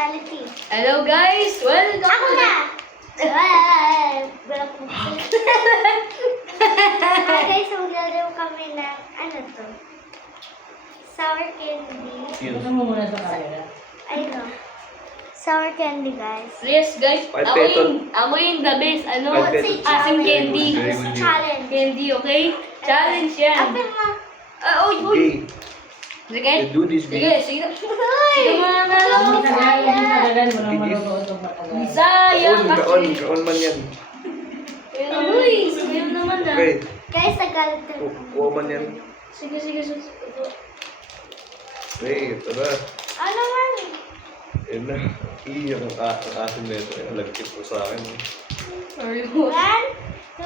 Vitality. Hello guys! Welcome Ako to na! Hi guys, maglalaro kami ng ano to? Sour candy. Ito mo muna sa camera. Ayun o. Sour candy guys. Yes guys, Ay, amoyin the best. Ano? Ay, Say Aking challenge. candy. Very good. Challenge. Candy, okay? Challenge yan. Open mo. Uy, uy. Okay, Sige. you do this, Sige, babe. sige. Sige mga nalo. Hindi talaga, walang maluto itong matagal. Sayang Kaon kasi. man yan. Uy, sayo naman na. Okay, Guys, nagalit na. kuha man yan. Sige, sige, sige. Okay, tara. Ano man? Yan na. Ang asin na ito. Nalagkit mo sa akin. Sorry. 1, 2,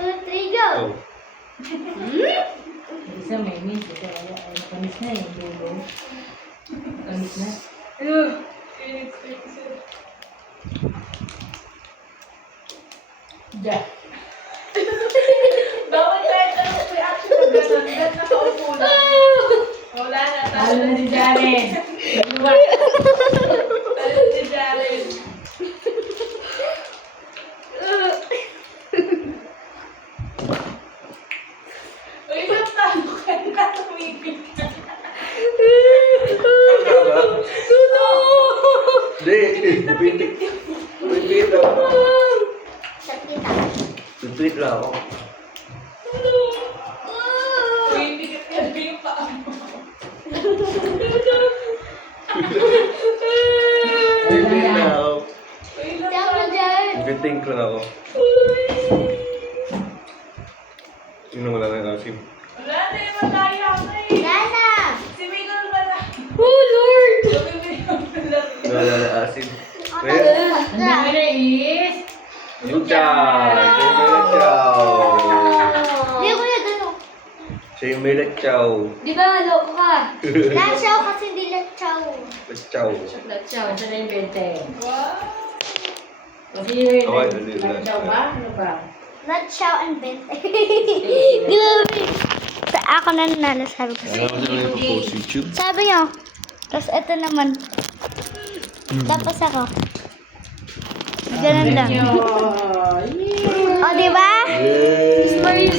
3, go! Oh. Isa may mint. Ito ay matamis na eh. Dulo. Matamis na. Diyan. Bawal kahit anong reaction na gano'n. Ba't nakaupo na? Wala na. Talo na si Jaren. Talo si Jaren. Uy, ba't talo ka na? Tumipid ka. Tama ba? Hindi. Pipit ako. Sa kita. Pipit lang ako. Uy, bigat ka na yung paa mo. Pipit lang ako. Uy, Diyan mo dyan. Pipitink lang ako. Yun ang wala na asim. wala na yung malaya ka eh. Nana! Si Miguel wala. Oh Lord! Sabi mo yung wala. Wala na asim. Ang Well, tagot Ang dami na is... yung chow. Siya yung may chow. Hindi ko na gano'n. Siya yung may chow. Di ba, loko ka? Lachaw kasi hindi lachaw. Chow. Ciao. Ito na yung bente. Wow. Kasi yun. Okay, dali, dali. Lansaw ba? Ano ba? Lachaw and bente. Grabe. Ako na nanalo, sabi ko. Alam mo sila yung post YouTube? Sabi niyo. Tapos ito naman. Tapos ako. Ganun lang. Thank you. O, di ba? Yay! Maria,